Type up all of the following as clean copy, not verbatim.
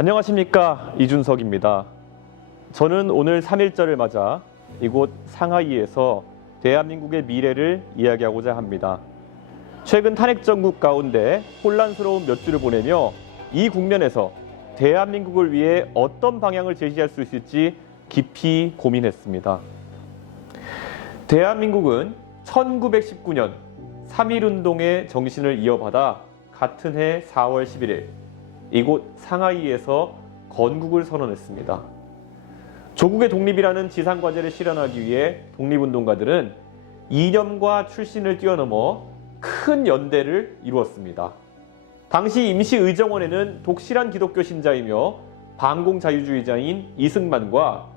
안녕하십니까, 이준석입니다. 저는 오늘 3.1절을 맞아 이곳 상하이에서 대한민국의 미래를 이야기하고자 합니다. 최근 탄핵 정국 가운데 혼란스러운 몇 주를 보내며 이 국면에서 대한민국을 위해 어떤 방향을 제시할 수 있을지 깊이 고민했습니다. 대한민국은 1919년 3.1운동의 정신을 이어받아 같은 해 4월 11일 이곳 상하이에서 건국을 선언했습니다. 조국의 독립이라는 지상과제를 실현하기 위해 독립운동가들은 이념과 출신을 뛰어넘어 큰 연대를 이루었습니다. 당시 임시의정원에는 독실한 기독교 신자이며 반공자유주의자인 이승만과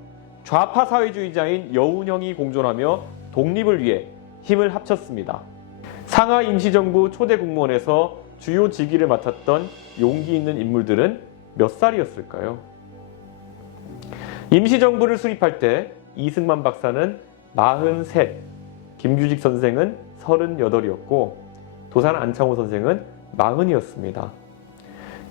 좌파 사회주의자인 여운형이 공존하며 독립을 위해 힘을 합쳤습니다. 상하이 임시정부 초대 공무원에서 주요 직위를 맡았던 용기 있는 인물들은 몇 살이었을까요? 임시정부를 수립할 때 이승만 박사는 43, 김규직 선생은 38이었고 도산 안창호 선생은 40이었습니다.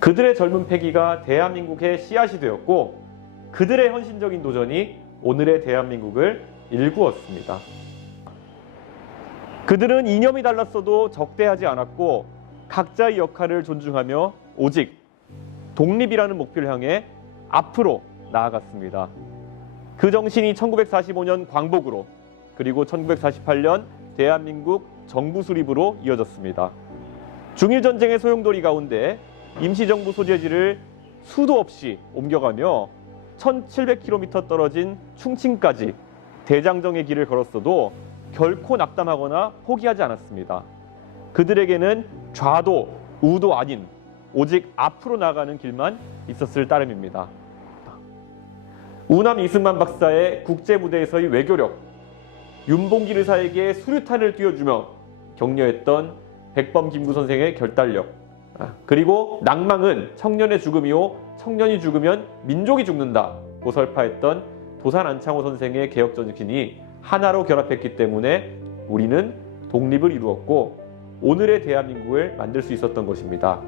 그들의 젊은 패기가 대한민국의 씨앗이 되었고 그들의 헌신적인 도전이 오늘의 대한민국을 일구었습니다. 그들은 이념이 달랐어도 적대하지 않았고 각자의 역할을 존중하며 오직 독립이라는 목표를 향해 앞으로 나아갔습니다. 그 정신이 1945년 광복으로 그리고 1948년 대한민국 정부 수립으로 이어졌습니다. 중일전쟁의 소용돌이 가운데 임시정부 소재지를 수도 없이 옮겨가며 1700km 떨어진 충칭까지 대장정의 길을 걸었어도 결코 낙담하거나 포기하지 않았습니다. 그들에게는 좌도 우도 아닌 오직 앞으로 나가는 길만 있었을 따름입니다. 우남 이승만 박사의 국제무대에서의 외교력, 윤봉길 의사에게 수류탄을 띄워주며 격려했던 백범 김구 선생의 결단력, 그리고 낭망은 청년의 죽음이요 청년이 죽으면 민족이 죽는다고 설파했던 도산 안창호 선생의 개혁 정신이 하나로 결합했기 때문에 우리는 독립을 이루었고 오늘의 대한민국을 만들 수 있었던 것입니다.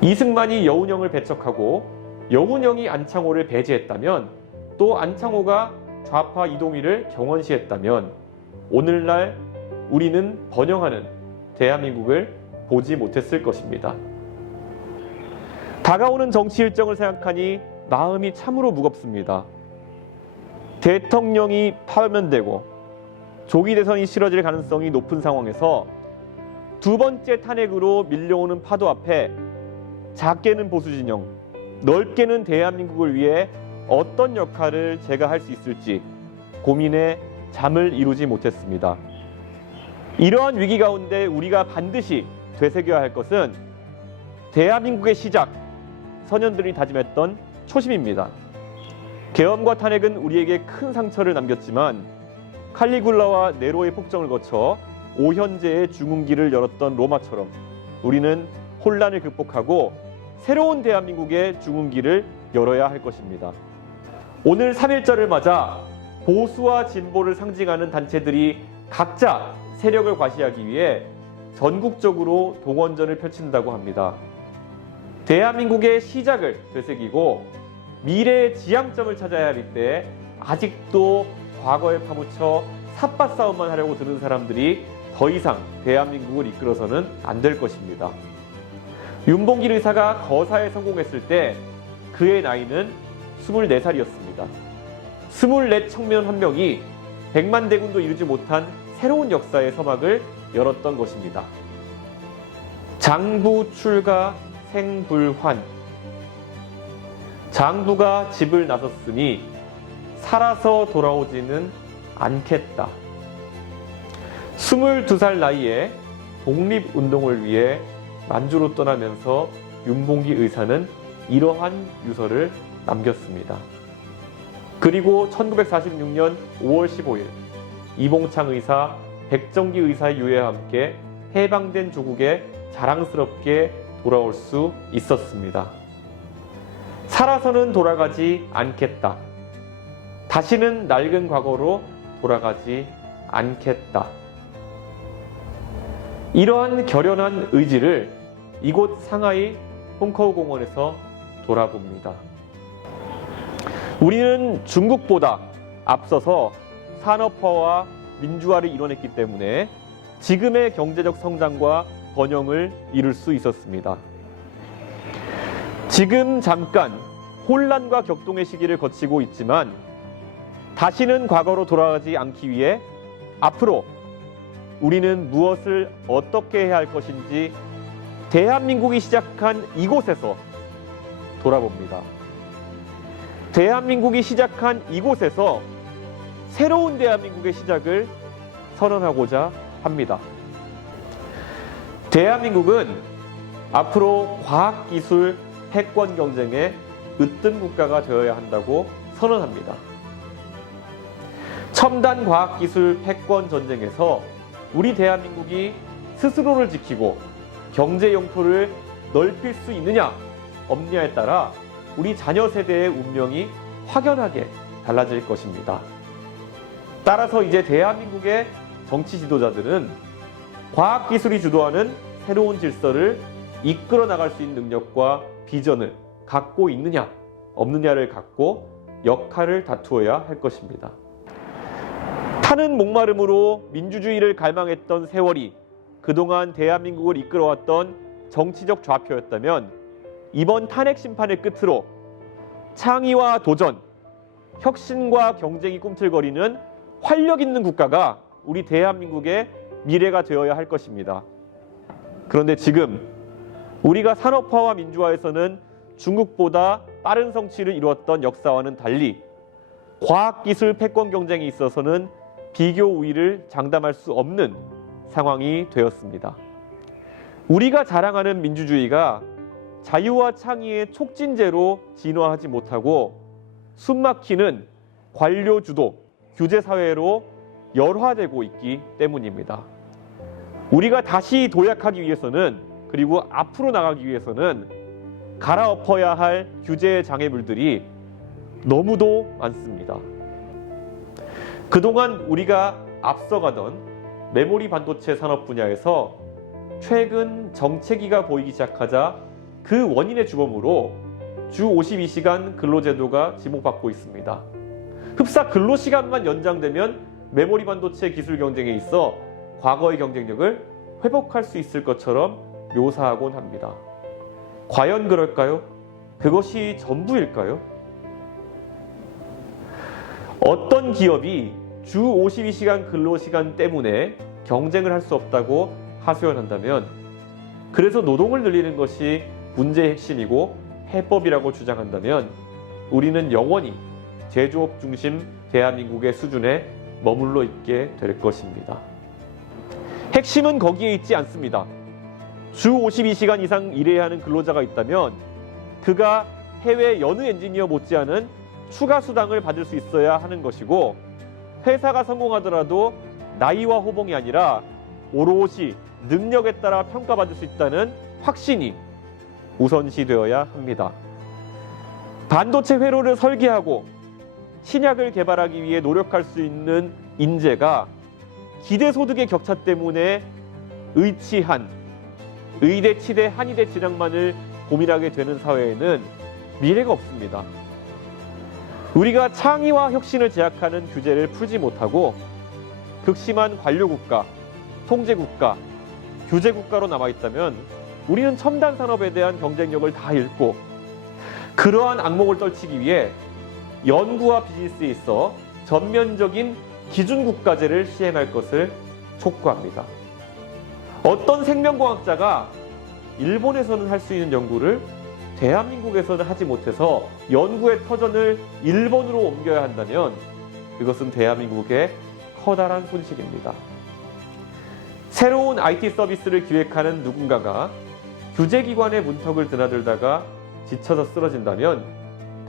이승만이 여운형을 배척하고 여운형이 안창호를 배제했다면 또 안창호가 좌파 이동희를 경원시했다면 오늘날 우리는 번영하는 대한민국을 보지 못했을 것입니다. 다가오는 정치 일정을 생각하니 마음이 참으로 무겁습니다. 대통령이 파면되고 조기 대선이 치러질 가능성이 높은 상황에서 두 번째 탄핵으로 밀려오는 파도 앞에 작게는 보수진영, 넓게는 대한민국을 위해 어떤 역할을 제가 할 수 있을지 고민에 잠을 이루지 못했습니다. 이러한 위기 가운데 우리가 반드시 되새겨야 할 것은 대한민국의 시작, 선현들이 다짐했던 초심입니다. 계엄과 탄핵은 우리에게 큰 상처를 남겼지만 칼리굴라와 네로의 폭정을 거쳐 오현재의 중흥기를 열었던 로마처럼 우리는 혼란을 극복하고 새로운 대한민국의 중흥기를 열어야 할 것입니다. 오늘 3.1절을 맞아 보수와 진보를 상징하는 단체들이 각자 세력을 과시하기 위해 전국적으로 동원전을 펼친다고 합니다. 대한민국의 시작을 되새기고 미래의 지향점을 찾아야 할 때 아직도 과거에 파묻혀 삿바 싸움만 하려고 드는 사람들이 더 이상 대한민국을 이끌어서는 안 될 것입니다. 윤봉길 의사가 거사에 성공했을 때 그의 나이는 24살이었습니다. 24 청년 한 명이 100만 대군도 이루지 못한 새로운 역사의 서막을 열었던 것입니다. 장부 출가 생불환. 장부가 집을 나섰으니 살아서 돌아오지는 않겠다. 22살 나이에 독립운동을 위해 만주로 떠나면서 윤봉길 의사는 이러한 유서를 남겼습니다. 그리고 1946년 5월 15일 이봉창 의사, 백정기 의사의 유해와 함께 해방된 조국에 자랑스럽게 돌아올 수 있었습니다. 살아서는 돌아가지 않겠다. 다시는 낡은 과거로 돌아가지 않겠다. 이러한 결연한 의지를 이곳 상하이 홍커우 공원에서 돌아봅니다. 우리는 중국보다 앞서서 산업화와 민주화를 이뤄냈기 때문에 지금의 경제적 성장과 번영을 이룰 수 있었습니다. 지금 잠깐 혼란과 격동의 시기를 거치고 있지만 다시는 과거로 돌아가지 않기 위해 앞으로 우리는 무엇을 어떻게 해야 할 것인지 대한민국이 시작한 이곳에서 돌아봅니다. 대한민국이 시작한 이곳에서 새로운 대한민국의 시작을 선언하고자 합니다. 대한민국은 앞으로 과학기술 패권 경쟁에 으뜸 국가가 되어야 한다고 선언합니다. 첨단 과학기술 패권 전쟁에서 우리 대한민국이 스스로를 지키고 경제 영토를 넓힐 수 있느냐 없느냐에 따라 우리 자녀 세대의 운명이 확연하게 달라질 것입니다. 따라서 이제 대한민국의 정치 지도자들은 과학기술이 주도하는 새로운 질서를 이끌어 나갈 수 있는 능력과 비전을 갖고 있느냐 없느냐를 갖고 역할을 다투어야 할 것입니다. 타는 목마름으로 민주주의를 갈망했던 세월이 그동안 대한민국을 이끌어왔던 정치적 좌표였다면 이번 탄핵 심판의 끝으로 창의와 도전, 혁신과 경쟁이 꿈틀거리는 활력 있는 국가가 우리 대한민국의 미래가 되어야 할 것입니다. 그런데 지금 우리가 산업화와 민주화에서는 중국보다 빠른 성취를 이루었던 역사와는 달리 과학기술 패권 경쟁에 있어서는 비교 우위를 장담할 수 없는 상황이 되었습니다. 우리가 자랑하는 민주주의가 자유와 창의의 촉진제로 진화하지 못하고 숨막히는 관료 주도 규제 사회로 열화되고 있기 때문입니다. 우리가 다시 도약하기 위해서는 그리고 앞으로 나가기 위해서는 갈아엎어야 할 규제의 장애물들이 너무도 많습니다. 그동안 우리가 앞서가던 메모리 반도체 산업 분야에서 최근 정체기가 보이기 시작하자 그 원인의 주범으로 주 52시간 근로제도가 지목받고 있습니다. 흡사 근로시간만 연장되면 메모리 반도체 기술 경쟁에 있어 과거의 경쟁력을 회복할 수 있을 것처럼 묘사하곤 합니다. 과연 그럴까요? 그것이 전부일까요? 어떤 기업이 주 52시간 근로시간 때문에 경쟁을 할 수 없다고 하소연한다면 그래서 노동을 늘리는 것이 문제의 핵심이고 해법이라고 주장한다면 우리는 영원히 제조업 중심 대한민국의 수준에 머물러 있게 될 것입니다. 핵심은 거기에 있지 않습니다. 주 52시간 이상 일해야 하는 근로자가 있다면 그가 해외 여느 엔지니어 못지않은 추가 수당을 받을 수 있어야 하는 것이고 회사가 성공하더라도 나이와 호봉이 아니라 오롯이 능력에 따라 평가받을 수 있다는 확신이 우선시되어야 합니다. 반도체 회로를 설계하고 신약을 개발하기 위해 노력할 수 있는 인재가 기대소득의 격차 때문에 의치한 의대, 치대, 한의대 진학만을 고민하게 되는 사회에는 미래가 없습니다. 우리가 창의와 혁신을 제약하는 규제를 풀지 못하고 극심한 관료국가, 통제국가, 규제국가로 남아있다면 우리는 첨단 산업에 대한 경쟁력을 다 잃고 그러한 악몽을 떨치기 위해 연구와 비즈니스에 있어 전면적인 기준국가제를 시행할 것을 촉구합니다. 어떤 생명공학자가 일본에서는 할 수 있는 연구를 대한민국에서는 하지 못해서 연구의 터전을 일본으로 옮겨야 한다면 그것은 대한민국의 커다란 손실입니다. 새로운 IT 서비스를 기획하는 누군가가 규제기관의 문턱을 드나들다가 지쳐서 쓰러진다면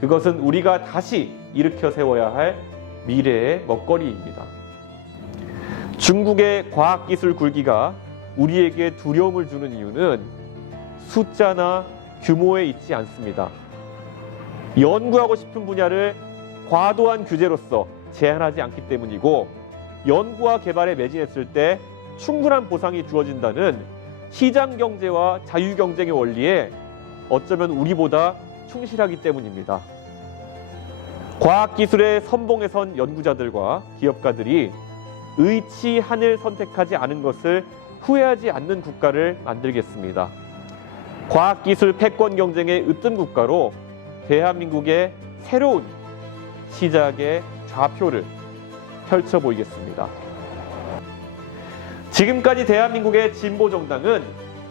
그것은 우리가 다시 일으켜 세워야 할 미래의 먹거리입니다. 중국의 과학기술 굴기가 우리에게 두려움을 주는 이유는 숫자나 규모에 있지 않습니다. 연구하고 싶은 분야를 과도한 규제로서 제한하지 않기 때문이고 연구와 개발에 매진했을 때 충분한 보상이 주어진다는 시장 경제와 자유 경쟁의 원리에 어쩌면 우리보다 충실하기 때문입니다. 과학기술의 선봉에 선 연구자들과 기업가들이 의치한을 선택하지 않은 것을 후회하지 않는 국가를 만들겠습니다. 과학기술 패권 경쟁의 으뜸 국가로 대한민국의 새로운 시작의 좌표를 펼쳐 보이겠습니다. 지금까지 대한민국의 진보정당은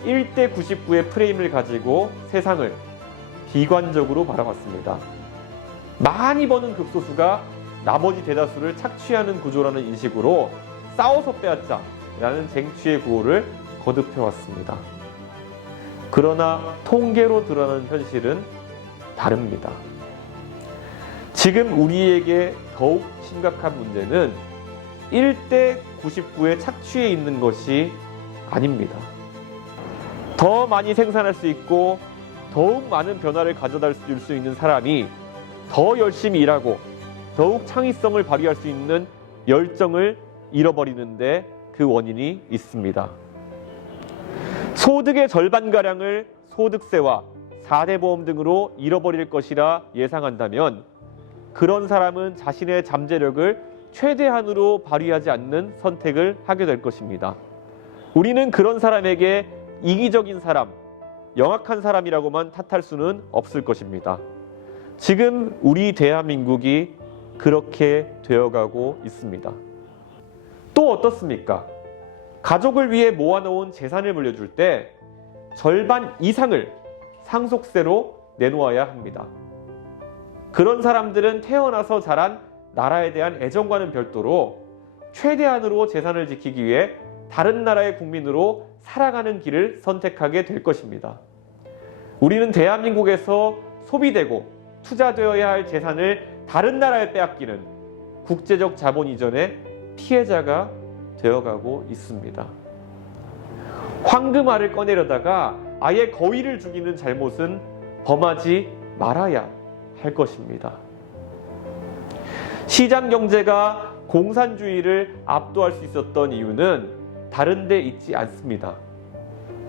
1대 99의 프레임을 가지고 세상을 비관적으로 바라봤습니다. 많이 버는 극소수가 나머지 대다수를 착취하는 구조라는 인식으로 싸워서 빼앗자라는 쟁취의 구호를 거듭해왔습니다. 그러나 통계로 드러나는 현실은 다릅니다. 지금 우리에게 더욱 심각한 문제는 1대 99의 착취에 있는 것이 아닙니다. 더 많이 생산할 수 있고 더욱 많은 변화를 가져다 줄 수 있는 사람이 더 열심히 일하고 더욱 창의성을 발휘할 수 있는 열정을 잃어버리는데 그 원인이 있습니다. 소득의 절반가량을 소득세와 4대 보험 등으로 잃어버릴 것이라 예상한다면 그런 사람은 자신의 잠재력을 최대한으로 발휘하지 않는 선택을 하게 될 것입니다. 우리는 그런 사람에게 이기적인 사람, 영악한 사람이라고만 탓할 수는 없을 것입니다. 지금 우리 대한민국이 그렇게 되어가고 있습니다. 또 어떻습니까? 가족을 위해 모아놓은 재산을 물려줄 때 절반 이상을 상속세로 내놓아야 합니다. 그런 사람들은 태어나서 자란 나라에 대한 애정과는 별도로 최대한으로 재산을 지키기 위해 다른 나라의 국민으로 살아가는 길을 선택하게 될 것입니다. 우리는 대한민국에서 소비되고 투자되어야 할 재산을 다른 나라에 빼앗기는 국제적 자본 이전의 피해자가 되어가고 있습니다. 황금알을 꺼내려다가 아예 거위를 죽이는 잘못은 범하지 말아야 할 것입니다. 시장 경제가 공산주의를 압도할 수 있었던 이유는 다른 데 있지 않습니다.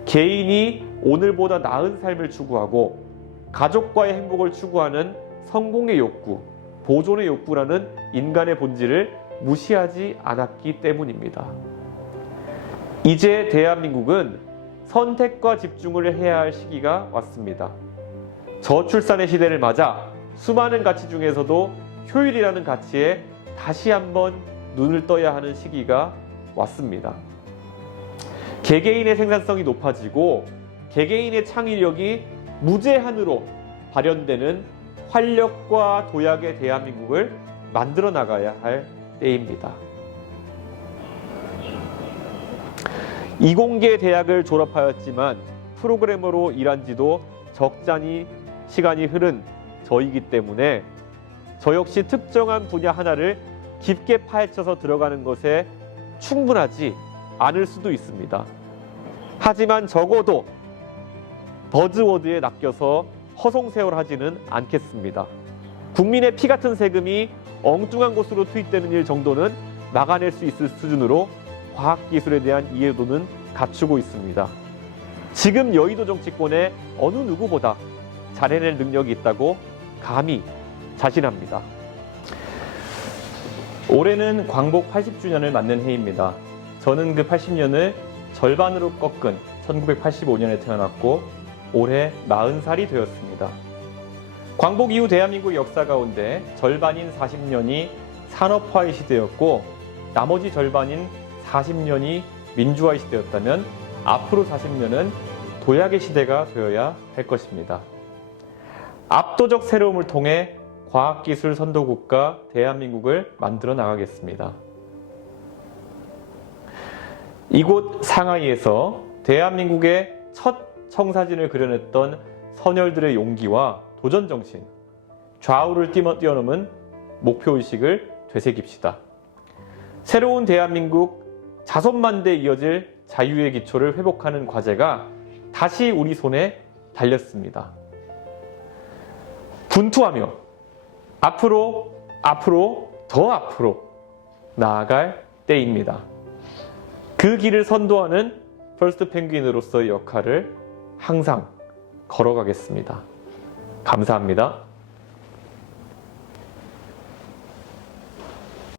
개인이 오늘보다 나은 삶을 추구하고 가족과의 행복을 추구하는 성공의 욕구, 보존의 욕구라는 인간의 본질을 무시하지 않았기 때문입니다. 이제 대한민국은 선택과 집중을 해야 할 시기가 왔습니다. 저출산의 시대를 맞아 수많은 가치 중에서도 효율이라는 가치에 다시 한번 눈을 떠야 하는 시기가 왔습니다. 개개인의 생산성이 높아지고 개개인의 창의력이 무제한으로 발현되는 활력과 도약의 대한민국을 만들어 나가야 할 때입니다. 이공계 대학을 졸업하였지만 프로그래머로 일한 지도 적잖이 시간이 흐른 저이기 때문에 저 역시 특정한 분야 하나를 깊게 파헤쳐서 들어가는 것에 충분하지 않을 수도 있습니다. 하지만 적어도 버즈워드에 낚여서 허송세월하지는 않겠습니다. 국민의 피 같은 세금이 엉뚱한 곳으로 투입되는 일 정도는 막아낼 수 있을 수준으로 과학기술에 대한 이해도는 갖추고 있습니다. 지금 여의도 정치권에 어느 누구보다 잘해낼 능력이 있다고 감히 자신합니다. 올해는 광복 80주년을 맞는 해입니다. 저는 그 80년을 절반으로 꺾은 1985년에 태어났고 올해 40살이 되었습니다. 광복 이후 대한민국 역사 가운데 절반인 40년이 산업화의 시대였고 나머지 절반인 40년이 민주화의 시대였다면 앞으로 40년은 도약의 시대가 되어야 할 것입니다. 압도적 새로움을 통해 과학기술 선도국가 대한민국을 만들어 나가겠습니다. 이곳 상하이에서 대한민국의 첫 청사진을 그려냈던 선열들의 용기와 도전정신, 좌우를 뛰어넘은 목표의식을 되새깁시다. 새로운 대한민국 자손만대에 이어질 자유의 기초를 회복하는 과제가 다시 우리 손에 달렸습니다. 분투하며 앞으로 더 앞으로 나아갈 때입니다. 그 길을 선도하는 퍼스트 펭귄으로서의 역할을 항상 걸어가겠습니다. 감사합니다.